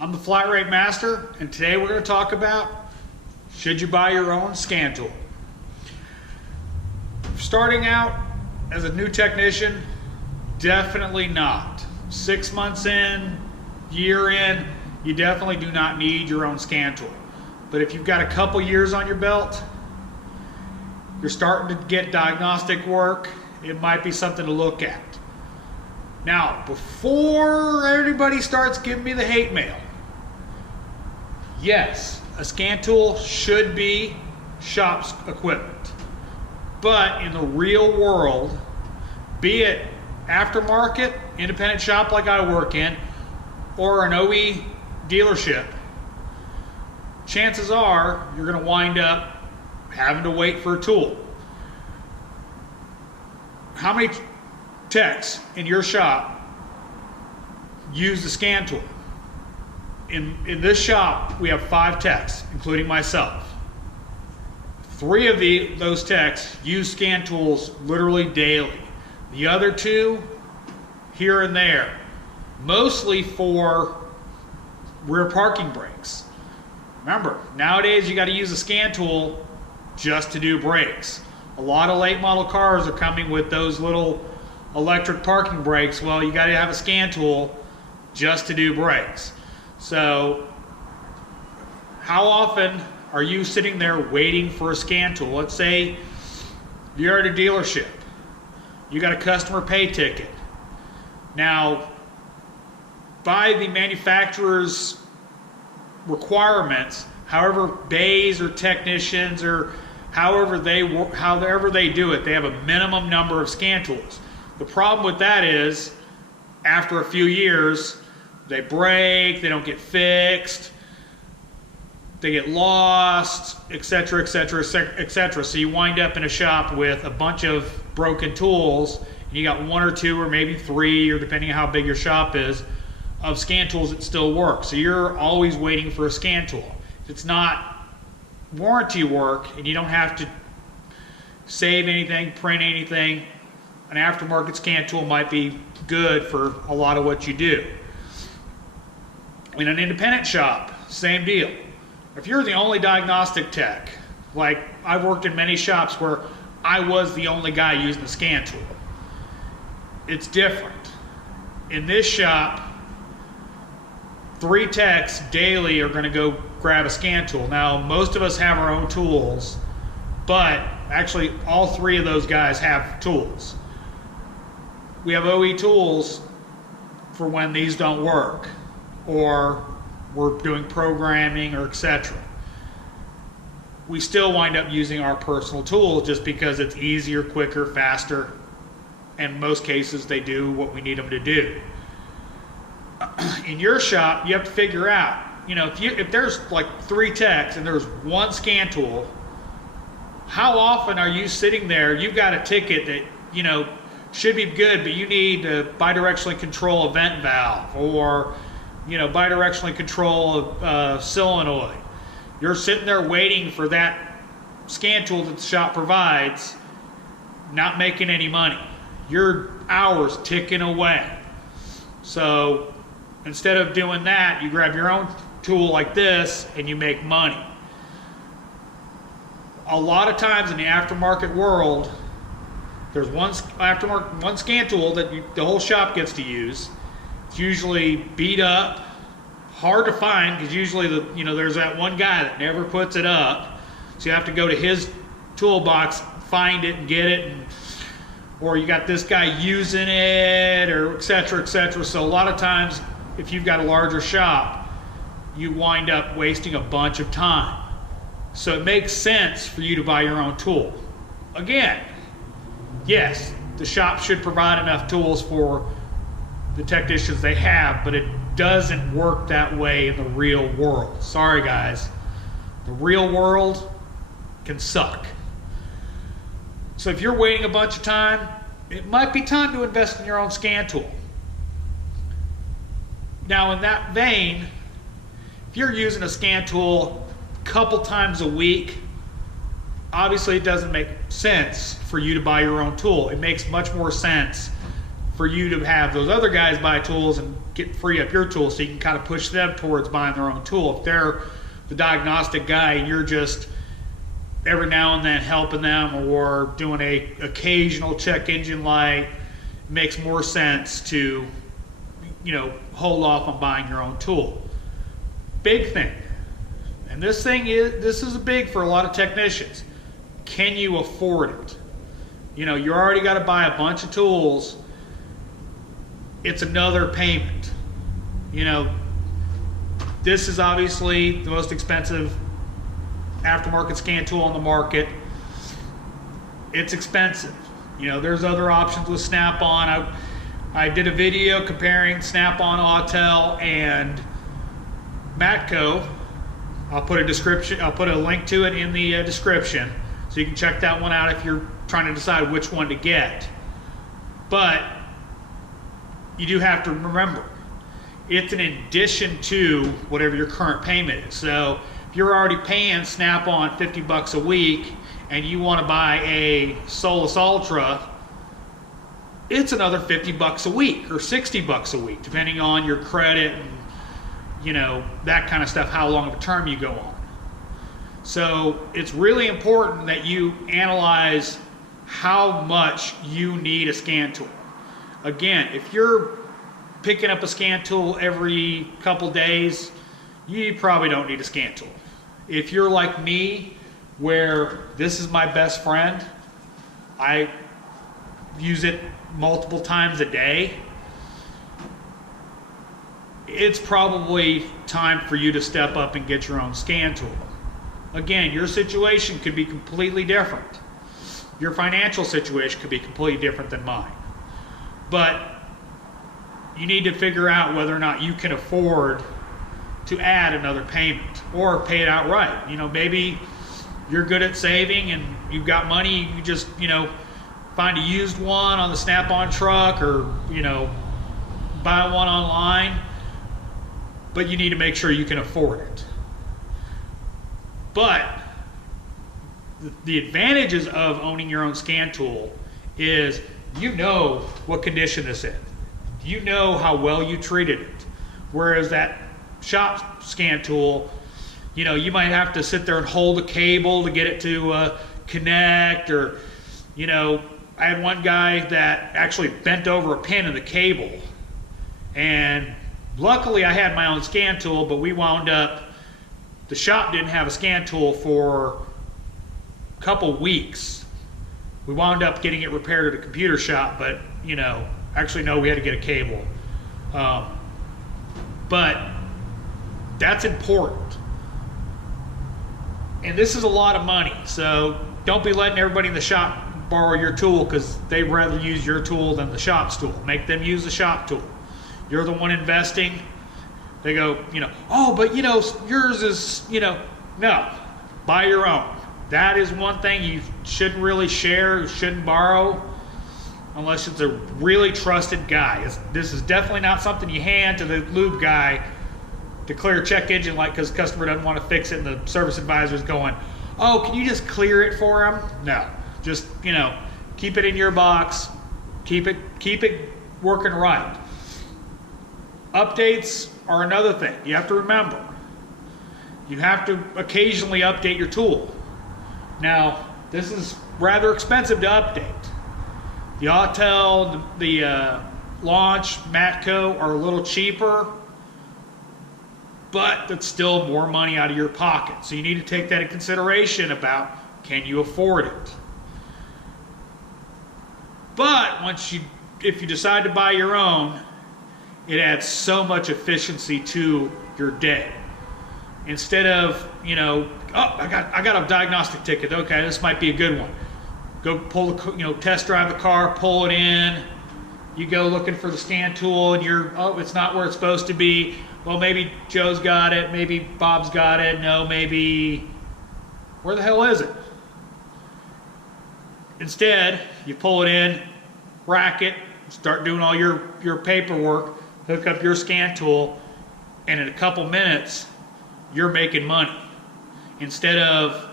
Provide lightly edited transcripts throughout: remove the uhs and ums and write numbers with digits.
I'm the Flat Rate Master, and today we're going to talk about, should you buy your own scan tool? Starting out as a new technician, definitely not. 6 months in, year in, you definitely do not need your own scan tool. But if you've got a couple years on your belt, you're starting to get diagnostic work, it might be something to look at. Now, before everybody starts giving me the hate mail, yes, a scan tool should be shop's equipment. But in the real world, be it aftermarket, independent shop like I work in, or an OE dealership, chances are you're going to wind up having to wait for a tool. How many techs in your shop use the scan tool? In this shop, we have 5 techs, including myself. 3 of those techs use scan tools literally daily. The other 2, here and there, mostly for rear parking brakes. Remember, nowadays you got to use a scan tool just to do brakes. A lot of late model cars are coming with those little electric parking brakes. Well, you got to have a scan tool just to do brakes. So how often are you sitting there waiting for a scan tool? Let's say you're at a dealership, you got a customer pay ticket. Now, by the manufacturer's requirements, however bays or technicians or however they do it, they have a minimum number of scan tools. The problem with that is, after a few years, they break, they don't get fixed, they get lost, etc., etc., etc. So you wind up in a shop with a bunch of broken tools, and you got 1 or 2 or maybe 3, or depending on how big your shop is, of scan tools that still work. So you're always waiting for a scan tool. If it's not warranty work and you don't have to save anything, print anything, an aftermarket scan tool might be good for a lot of what you do. In an independent shop, same deal. If you're the only diagnostic tech, like I've worked in many shops where I was the only guy using the scan tool, it's different. In this shop, 3 techs daily are going to go grab a scan tool. Now, most of us have our own tools, but actually all 3 of those guys have tools. We have OE tools for when these don't work, or we're doing programming, or etc. We still wind up using our personal tools just because it's easier, quicker, faster, and in most cases they do what we need them to do. In your shop, you have to figure out, if there's like 3 techs and there's 1 scan tool, how often are you sitting there, you've got a ticket that, should be good, but you need to bidirectionally control a vent valve, or, bidirectionally control a solenoid. You're sitting there waiting for that scan tool that the shop provides, not making any money. Your hours ticking away. So instead of doing that, you grab your own tool like this and you make money. A lot of times in the aftermarket world, there's one scan tool that the whole shop gets to use. It's usually beat up, hard to find, because usually there's that one guy that never puts it up. So you have to go to his toolbox, find it and get it, or you got this guy using it, or etc., etc. So a lot of times, if you've got a larger shop, you wind up wasting a bunch of time. So it makes sense for you to buy your own tool. Again, yes, the shop should provide enough tools for the technicians they have, but it doesn't work that way in the real world. Sorry guys, the real world can suck. So if you're waiting a bunch of time, it might be time to invest in your own scan tool. Now in that vein, if you're using a scan tool a couple times a week, obviously it doesn't make sense for you to buy your own tool. It makes much more sense for you to have those other guys buy tools and free up your tools, so you can kind of push them towards buying their own tool. If they're the diagnostic guy and you're just every now and then helping them or doing a occasional check engine light, it makes more sense to, you know, hold off on buying your own tool. Big thing, and this is big for a lot of technicians. Can you afford it? You know, you already got to buy a bunch of tools. It's another payment. You know, this is obviously the most expensive aftermarket scan tool on the market. It's expensive. You know, there's other options with Snap-on. I did a video comparing Snap-on, Autel, and Matco. I'll put a link to it in the description, so you can check that one out if you're trying to decide which one to get. But you do have to remember, it's an addition to whatever your current payment is. So if you're already paying Snap-on $50 a week and you want to buy a Solus Ultra, it's another $50 a week or $60 a week, depending on your credit and, you know, that kind of stuff, how long of a term you go on. So it's really important that you analyze how much you need a scan tool. Again, if you're picking up a scan tool every couple days, you probably don't need a scan tool. If you're like me, where this is my best friend, I use it multiple times a day, it's probably time for you to step up and get your own scan tool. Again, your situation could be completely different. Your financial situation could be completely different than mine. But you need to figure out whether or not you can afford to add another payment or pay it outright. You know, maybe you're good at saving and you've got money, you just, you know, find a used one on the Snap-on truck, or, you know, buy one online, but you need to make sure you can afford it. But the advantages of owning your own scan tool is you know what condition it's in. You know how well you treated it. Whereas that shop scan tool, you know, you might have to sit there and hold a cable to get it to connect, or, you know, I had one guy that actually bent over a pin in the cable, and luckily I had my own scan tool, but we wound up, the shop didn't have a scan tool for a couple weeks. We wound up getting it repaired at a computer shop, but, you know, actually no, we had to get a cable. But that's important. And this is a lot of money, so don't be letting everybody in the shop borrow your tool because they'd rather use your tool than the shop's tool. Make them use the shop tool. You're the one investing. They go, you know, oh, but, you know, yours is, you know, no, buy your own. That is one thing you shouldn't really share, you shouldn't borrow, unless it's a really trusted guy. This is definitely not something you hand to the lube guy to clear check engine light because the customer doesn't want to fix it and the service advisor's going, oh, can you just clear it for him? No, just, you know, keep it in your box, keep it working right. Updates are another thing you have to remember. You have to occasionally update your tool. Now, this is rather expensive to update. The Autel, the Launch, Matco are a little cheaper, but that's still more money out of your pocket. So you need to take that in consideration about, can you afford it? But if you decide to buy your own, it adds so much efficiency to your day. Instead of, you know, oh, I got a diagnostic ticket. Okay, this might be a good one. Go pull the, you know, test drive the car, pull it in. You go looking for the scan tool, and oh, it's not where it's supposed to be. Well, maybe Joe's got it, maybe Bob's got it. No, maybe, where the hell is it? Instead, you pull it in, rack it, start doing all your paperwork, hook up your scan tool, and in a couple minutes, you're making money instead of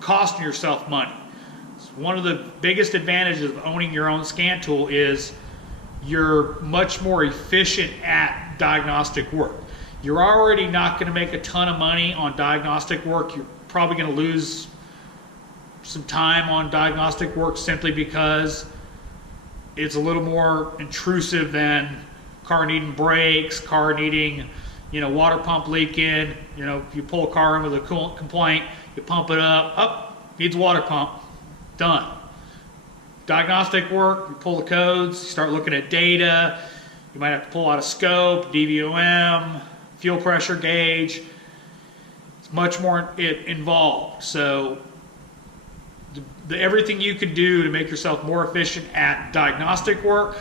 costing yourself money. One of the biggest advantages of owning your own scan tool is you're much more efficient at diagnostic work. You're already not going to make a ton of money on diagnostic work. You're probably going to lose some time on diagnostic work simply because it's a little more intrusive than car needing brakes, car needing, water pump leaking. You pull a car in with a coolant complaint, you pump it up, needs a water pump, done. Diagnostic work, you pull the codes, you start looking at data, you might have to pull out a scope, DVOM, fuel pressure gauge. It's much more involved. So everything you can do to make yourself more efficient at diagnostic work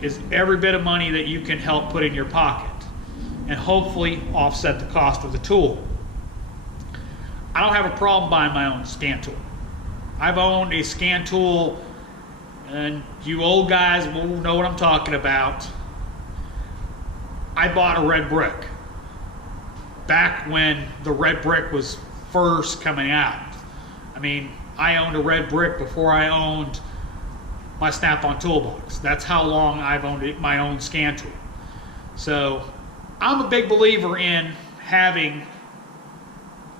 is every bit of money that you can help put in your pocket and hopefully offset the cost of the tool. I don't have a problem buying my own scan tool. I've owned a scan tool, and you old guys will know what I'm talking about. I bought a red brick back when the red brick was first coming out. I mean, I owned a red brick before I owned my Snap-on toolbox. That's how long I've owned my own scan tool. So I'm a big believer in having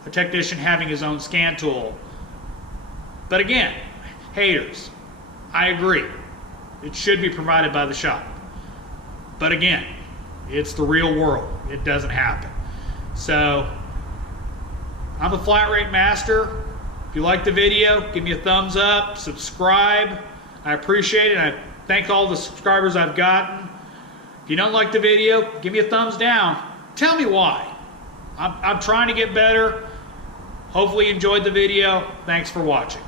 a technician having his own scan tool. But again, haters, I agree. It should be provided by the shop. But again, it's the real world. It doesn't happen. So I'm the Flat Rate Master. If you like the video, give me a thumbs up, subscribe. I appreciate it. I thank all the subscribers I've gotten. If you don't like the video, give me a thumbs down. Tell me why. I'm trying to get better. Hopefully you enjoyed the video. Thanks for watching.